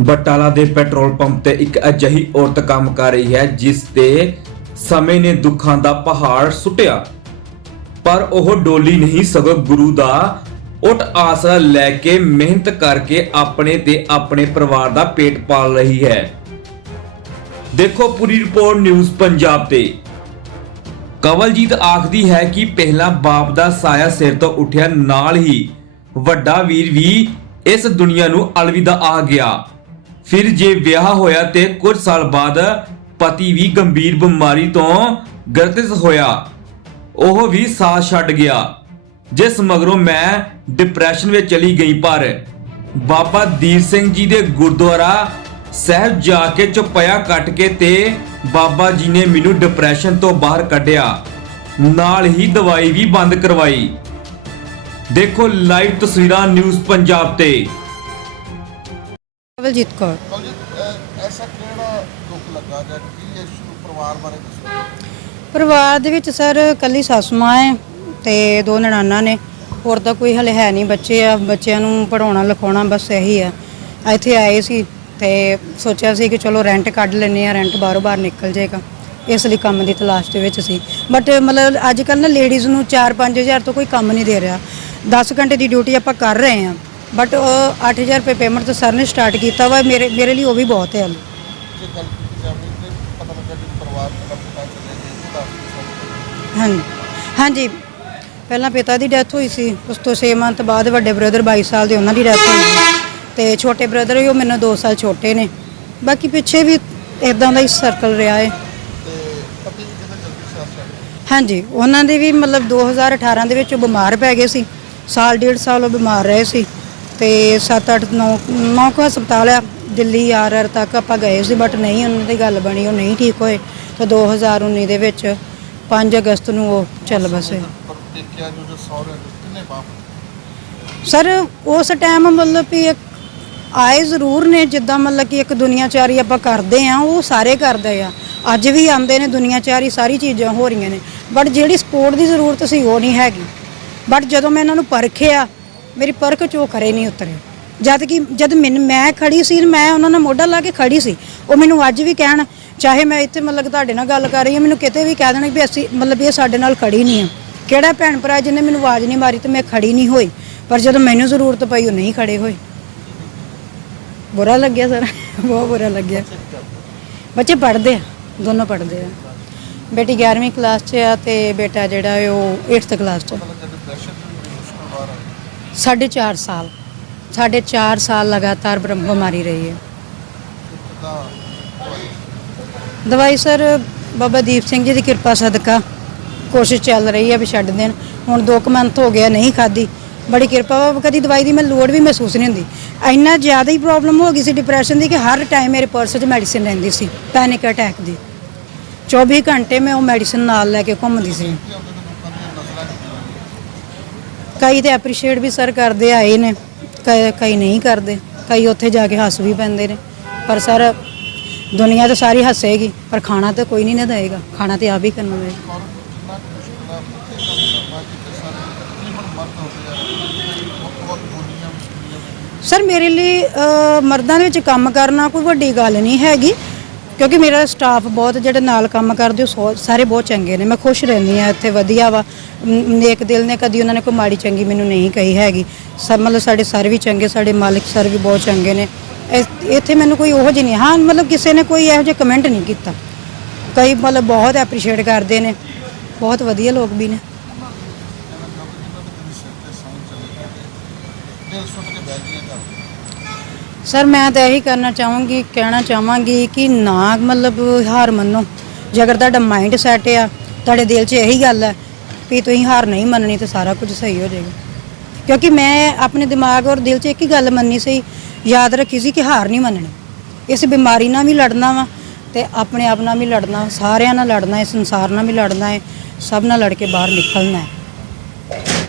ਬਟਾਲਾ ਦੇ petrol pump ਤੇ ਇੱਕ ਅਜਿਹੀ ਔਰਤ ਕੰਮ ਕਰ ਰਹੀ ਹੈ, ਜਿਸ ਤੇ ਸਮੇਂ ਨੇ ਦੁੱਖਾਂ ਦਾ ਪਹਾੜ ਸੁੱਟਿਆ। ਪਰ ਉਹ ਡੋਲੀ ਨਹੀਂ, ਸਗੋਂ ਗੁਰੂ ਦਾ ਉਟ ਆਸਰਾ ਲੈ ਕੇ ਮਿਹਨਤ ਕਰਕੇ ਆਪਣੇ ਤੇ ਆਪਣੇ ਪਰਿਵਾਰ ਦਾ ਪੇਟ ਪਾਲ ਰਹੀ ਹੈ। ਦੇਖੋ ਪੂਰੀ ਰਿਪੋਰਟ ਨਿਊਜ਼ ਪੰਜਾਬ ਤੇ। ਕਵਲਜੀਤ ਆਖਦੀ ਹੈ ਕਿ ਪਹਿਲਾਂ ਬਾਪ ਦਾ ਸਾਇਆ ਸਿਰ ਤੋਂ ਉੱਠਿਆ, ਨਾਲ ਹੀ ਵੱਡਾ ਵੀਰ ਵੀ ਇਸ ਦੁਨੀਆ ਨੂੰ ਅਲਵਿਦਾ ਆ ਗਿਆ। ਫਿਰ ਜੇ ਵਿਆਹ ਹੋਇਆ ਤੇ ਕੁਝ ਸਾਲ ਬਾਅਦ ਪਤੀ ਵੀ ਗੰਭੀਰ ਬਿਮਾਰੀ ਤੋਂ ਗ੍ਰਸਤ ਹੋਇਆ, ਉਹ ਵੀ ਸਾਥ ਛੱਡ ਗਿਆ, ਜਿਸ ਮਗਰੋਂ ਮੈਂ ਡਿਪਰੈਸ਼ਨ ਵਿੱਚ ਚਲੀ ਗਈ ਪਰ ਬਾਬਾ ਦੀਪ ਸਿੰਘ ਜੀ ਦੇ ਗੁਰਦੁਆਰਾ ਸਾਹਿਬ ਜਾ ਕੇ ਚੁਪਿਆ ਕੱਟ ਕੇ ਤੇ ਬਾਬਾ ਜੀ ਨੇ ਮੈਨੂੰ ਡਿਪਰੈਸ਼ਨ ਤੋਂ ਬਾਹਰ ਕੱਢਿਆ, ਨਾਲ ਹੀ ਦਵਾਈ ਵੀ ਬੰਦ ਕਰਵਾਈ। ਦੇਖੋ ਲਾਈਵ ਤਸਵੀਰਾਂ ਨਿਊਜ਼ ਪੰਜਾਬ ਤੇ। ਕਵਲਜੀਤ ਕੌਰ। ਬਲਜੀਤ ਅਹ ਐਸਾ ਕਿਹੜਾ ਦੁੱਖ ਲੱਗਾ ਜਾਂ ਕੀ ਇਸ ਨੂੰ ਪਰਿਵਾਰ ਬਾਰੇ ਦੱਸੋ। ਪਰਿਵਾਰ ਦੇ ਵਿੱਚ ਸਰ ਕੱਲੀ ਸੱਸ ਮਾਂ ਹੈ ਤੇ ਦੋ ਨਣਾਨਾਂ ਨੇ। ਹੋਰ ਤਾਂ ਕੋਈ ਹਲੇ ਹੈ ਨਹੀਂ ਬੱਚੇ ਆ ਬੱਚਿਆਂ ਨੂੰ ਪੜਾਉਣਾ ਲਿਖਾਉਣਾ ਬਸ ਇਹੀ ਆ। ਇੱਥੇ ਆਏ ਸੀ ਤੇ ਸੋਚਿਆ ਸੀ ਕਿ ਚਲੋ ਰੈਂਟ ਕੱਢ ਲੈਨੇ ਆ ਰੈਂਟ ਬਾਹਰੋਂ ਬਾਹਰ ਨਿਕਲ ਜਾਏਗਾ। ਇਸ ਲਈ ਕੰਮ ਦੀ ਤਲਾਸ਼ ਦੇ ਵਿੱਚ ਸੀ। ਬਟ ਮਤਲਬ ਅੱਜ ਕੱਲ ਨਾ ਲੇਡੀਜ਼ ਨੂੰ 4-5000 ਤੋਂ ਕੋਈ ਕੰਮ ਨਹੀਂ ਦੇ ਰਿਹਾ। 10 ਘੰਟੇ ਦੀ ਡਿਊਟੀ ਆਪਾਂ ਕਰ ਰਹੇ ਆ ਬਟ 8000 ਰੁਪਏ ਪੇਮੈਂਟ ਤਾਂ ਸਰ ਨੇ ਸਟਾਰਟ ਕੀਤਾ ਵਾ ਮੇਰੇ ਮੇਰੇ ਲਈ ਉਹ ਵੀ ਬਹੁਤ ਹੈ। ਜੇ ਗੱਲ ਕੀਤੀ ਜਾਵੇ ਤੇ ਪਤਾ ਲੱਗਾ ਕਿ ਪਰਿਵਾਰ ਦਾ ਪਤਾ ਚੱਲੇ ਜੀ ਉਹਦਾ ਹਾਂਜੀ। ਹਾਂਜੀ। ਪਹਿਲਾਂ ਪਿਤਾ ਦੀ ਡੈਥ ਹੋਈ ਸੀ ਉਸ ਤੋਂ 6 ਮੰਥ ਬਾਅਦ ਵੱਡੇ ਬ੍ਰਦਰ 22 ਸਾਲ ਦੇ ਉਹਨਾਂ ਦੀ ਡੈਥ ਹੋਈ ਸੀ। ਤੇ ਛੋਟੇ ਬ੍ਰਦਰ ਵੀ ਉਹ ਮੈਨੂੰ 2 ਸਾਲ ਛੋਟੇ ਨੇ। ਬਾਕੀ ਪਿੱਛੇ ਵੀ ਇਦਾਂ ਦਾ ਹੀ ਸਰਕਲ ਰਿਹਾ ਹੈ ਤੇ ਪਤੀ ਵੀ ਕਿਤੇ ਜਲਦੀ ਸਾਥ ਛੱਡ ਗਏ ਹਾਂਜੀ। ਉਹਨਾਂ ਦੇ ਵੀ ਮਤਲਬ 2018 ਦੇ ਵਿੱਚ ਉਹ ਬਿਮਾਰ ਪੈ ਗਏ ਸੀ। ਸਾਲ ਡੇਢ ਸਾਲ ਉਹ ਬਿਮਾਰ ਰਹੇ ਸੀ। ਤੇ 7 8 9 9 ਕੁ ਹਸਪਤਾਲ ਆ, ਦਿੱਲੀ, ਆਰ ਆਰ ਤੱਕ ਆਪਾਂ ਗਏ ਸੀ ਬਟ ਨਹੀਂ, ਉਹਨਾਂ ਦੀ ਗੱਲ ਬਣੀ, ਉਹ ਨਹੀਂ ਠੀਕ ਹੋਏ, ਤਾਂ 2019 ਦੇ ਵਿੱਚ 5 ਅਗਸਤ ਨੂੰ ਉਹ ਚੱਲ ਬਸੇ ਪਰ ਜੋ ਜੋ ਸਹੁਰੇ ਕਿੰਨੇ ਬਾਪ ਸਰ, ਉਸ ਟਾਈਮ ਮਤਲਬ ਵੀ ਇੱਕ ਆਏ ਜ਼ਰੂਰ ਨੇ, ਜਿੱਦਾਂ ਮਤਲਬ ਕਿ ਇੱਕ ਦੁਨੀਆਚਾਰੀ ਆਪਾਂ ਕਰਦੇ ਆ, ਉਹ ਸਾਰੇ ਕਰਦੇ ਆ। ਅੱਜ ਵੀ ਆਉਂਦੇ ਨੇ, ਦੁਨੀਆਚਾਰੀ ਸਾਰੀ ਚੀਜ਼ਾਂ ਹੋ ਰਹੀਆਂ ਨੇ। ਬਟ ਜਿਹੜੀ ਸਪੋਰਟ ਦੀ ਜ਼ਰੂਰਤ ਸੀ, ਉਹ ਨਹੀਂ ਹੈਗੀ। ਬਟ ਜਦੋਂ ਮੈਂ ਇਹਨਾਂ ਨੂੰ ਪਰਖਿਆ ਮੇਰੀ ਪਰਖ ਚੋਂ ਖਰੇ ਨਹੀਂ ਉਤਰੇ। ਜਦ ਕਿ ਜਦ ਮੈਨ- ਮੈਂ ਖੜੀ ਸੀ, ਮੈਂ ਉਹਨਾਂ ਨਾਲ ਮੋਢਾ ਲਾ ਕੇ ਖੜੀ ਸੀ, ਉਹ ਮੈਨੂੰ ਅੱਜ ਵੀ ਕਹਿਣ, ਚਾਹੇ ਮੈਂ ਇੱਥੇ ਮਤਲਬ ਤੁਹਾਡੇ ਨਾਲ ਗੱਲ ਕਰ ਰਹੀ ਹਾਂ, ਮੈਨੂੰ ਕਿਤੇ ਵੀ ਕਹਿ ਦੇਣ ਵੀ ਅਸੀਂ ਮਤਲਬ ਇਹ ਸਾਡੇ ਨਾਲ ਖੜੀ ਨਹੀਂ ਆ ਕਿਹੜਾ ਭੈਣ ਭਰਾ ਜਿਹਨੇ ਮੈਨੂੰ ਆਵਾਜ਼ ਨਹੀਂ ਮਾਰੀ ਤੇ ਮੈਂ ਖੜੀ ਨਹੀਂ ਹੋਈ, ਪਰ ਜਦੋਂ ਮੈਨੂੰ ਜ਼ਰੂਰਤ ਪਈ ਉਹ ਨਹੀਂ ਖੜੇ ਹੋਏ। ਬੁਰਾ ਲੱਗਿਆ ਸਰ, ਬਹੁਤ ਬੁਰਾ ਲੱਗਿਆ। ਬੱਚੇ ਪੜ੍ਹਦੇ ਆ, ਦੋਨੋਂ ਪੜ੍ਹਦੇ ਆ। ਬੇਟੀ 11ਵੀਂ ਕਲਾਸ 'ਚ ਆ ਤੇ ਬੇਟਾ ਜਿਹੜਾ ਉਹ 8th ਕਲਾਸ 'ਚ ਸਾਢੇ 4 ਸਾਲ। ਸਾਢੇ 4 ਸਾਲ ਲਗਾਤਾਰ ਬ੍ਰਹਮ ਬਿਮਾਰੀ ਰਹੀ ਹੈ। ਦਵਾਈ ਸਰ, ਬਾਬਾ ਦੀਪ ਸਿੰਘ ਜੀ ਦੀ ਕਿਰਪਾ ਸਦਕਾ ਕੋਸ਼ਿਸ਼ ਚੱਲ ਰਹੀ ਹੈ ਵੀ ਛੱਡ ਦੇਣ। ਹੁਣ 2 ਮੰਥ ਹੋ ਗਿਆ ਨਹੀਂ ਖਾਦੀ ਬੜੀ ਕਿਰਪਾ ਵਾ, ਕਦੀ ਦਵਾਈ ਦੀ ਮੈਂ ਲੋੜ ਵੀ ਮਹਿਸੂਸ ਨਹੀਂ ਹੁੰਦੀ। ਇੰਨਾ ਜ਼ਿਆਦਾ ਹੀ ਪ੍ਰੋਬਲਮ ਹੋ ਗਈ ਸੀ ਡਿਪਰੈਸ਼ਨ ਦੀ ਕਿ ਹਰ ਟਾਈਮ ਮੇਰੇ ਪਰਸ 'ਚ ਮੈਡੀਸਿਨ ਰਹਿੰਦੀ ਸੀ ਪੈਨਿਕ ਅਟੈਕ ਦੀ। 24 ਘੰਟੇ ਮੈਂ ਉਹ ਮੈਡੀਸਿਨ ਨਾਲ ਲੈ ਕੇ ਘੁੰਮਦੀ ਸੀ ਕਿ ਉਹਦੇ ਤੇ ਲੋਕਾਂ ਦੀਆਂ ਨਜ਼ਰਾਂ ਨਹੀਂ ਕਈ ਤੇ ਐਪਰੀਸ਼ੀਏਟ ਵੀ ਸਰ ਕਰਦੇ ਆਏ ਨੇ ਕ ਕਈ ਨਹੀਂ ਕਰਦੇ ਕਈ ਉੱਥੇ ਜਾ ਕੇ ਹੱਸ ਵੀ ਪੈਂਦੇ ਨੇ। ਪਰ ਸਰ ਦੁਨੀਆ ਤਾਂ ਸਾਰੀ ਹੱਸੇਗੀ ਪਰ ਖਾਣਾ ਤਾਂ ਕੋਈ ਨਹੀਂ ਨਾ ਦੇਏਗਾ ਖਾਣਾ ਤੇ ਆਪ ਹੀ ਕਰਨਾ ਪਏਗਾ ਸਰ ਮੇਰੇ ਲਈ ਅ, ਮਰਦਾਂ ਦੇ ਵਿੱਚ ਕੰਮ ਕਰਨਾ ਕੋਈ ਵੱਡੀ ਗੱਲ ਨਹੀਂ ਹੈਗੀ। ਕਿਉਂਕਿ ਮੇਰਾ ਸਟਾਫ ਬਹੁਤ ਜਿਹੜੇ ਨਾਲ ਕੰਮ ਕਰਦੇ, ਉਹ ਸੋ- ਸਾਰੇ ਬਹੁਤ ਚੰਗੇ ਨੇ। ਮੈਂ ਖੁਸ਼ ਰਹਿੰਦੀ ਆ ਇੱਥੇ ਵਧੀਆ ਵਾ। ਮ- ਨੇਕ ਦਿਲ ਨੇ ਕਦੀ ਉਹਨਾਂ ਨੇ ਕੋਈ ਮਾੜੀ ਚੰਗੀ ਮੈਨੂੰ ਨਹੀਂ ਕਹੀ ਹੈਗੀ। ਸਭ ਮਤਲਬ ਸਾਡੇ ਸਰ ਵੀ ਚੰਗੇ, ਸਾਡੇ ਮਾਲਕ ਸਰ ਵੀ ਬਹੁਤ ਚੰਗੇ ਨੇ। ਇਸ- ਇੱਥੇ ਮੈਨੂੰ ਕੋਈ ਉਹੋ ਜਿਹੀ ਨਹੀਂ, ਹਾਂ, ਮਤਲਬ ਕਿਸੇ ਨੇ ਕੋਈ ਇਹੋ ਜਿਹਾ ਕਮੈਂਟ ਨਹੀਂ ਕੀਤਾ। ਕਈ ਮਤਲਬ ਬਹੁਤ ਐਪਰੀਸ਼ੀਏਟ ਕਰਦੇ ਨੇ। ਬਹੁਤ ਵਧੀਆ ਲੋਕ ਵੀ ਨੇ ਦਿਲ ਸੁੱਟ ਕੇ ਬਹਿ ਗਈਆਂ ਘਰ ਸਰ, ਮੈਂ ਤਾਂ ਇਹੀ ਕਰਨਾ ਚਾਹੂੰਗੀ, ਕਹਿਣਾ ਚਾਹਾਂਗੀ ਕਿ ਨਾ ਮਤਲਬ ਹਾਰ ਮੰਨੋ। ਜੇਕਰ ਤੁਹਾਡਾ ਮਾਈਂਡ ਸੈਟ ਆ, ਤੁਹਾਡੇ ਦਿਲ 'ਚ ਇਹੀ ਗੱਲ ਹੈ ਵੀ ਤੁਸੀਂ ਹਾਰ ਨਹੀਂ ਮੰਨਣੀ, ਤੇ ਸਾਰਾ ਕੁਝ ਸਹੀ ਹੋ ਜਾਏਗਾ। ਕਿਉਂਕਿ ਮੈਂ ਆਪਣੇ ਦਿਮਾਗ ਔਰ ਦਿਲ 'ਚ ਇੱਕ ਹੀ ਗੱਲ ਮੰਨੀ ਸੀ, ਯਾਦ ਰੱਖੀ ਸੀ ਕਿ ਹਾਰ ਨਹੀਂ ਮੰਨਣੀ। ਇਸ ਬਿਮਾਰੀ ਨਾਲ ਵੀ ਲੜਨਾ ਵਾ ਤੇ ਆਪਣੇ ਆਪ ਨਾਲ ਵੀ ਲੜਨਾ, ਸਾਰਿਆਂ ਨਾਲ ਲੜਨਾ ਹੈ ਸੰਸਾਰ ਨਾਲ ਵੀ ਲੜਨਾ ਹੈ, ਸਭ ਨਾਲ ਲੜ ਕੇ ਬਾਹਰ ਨਿਕਲਣਾ ਹੈ।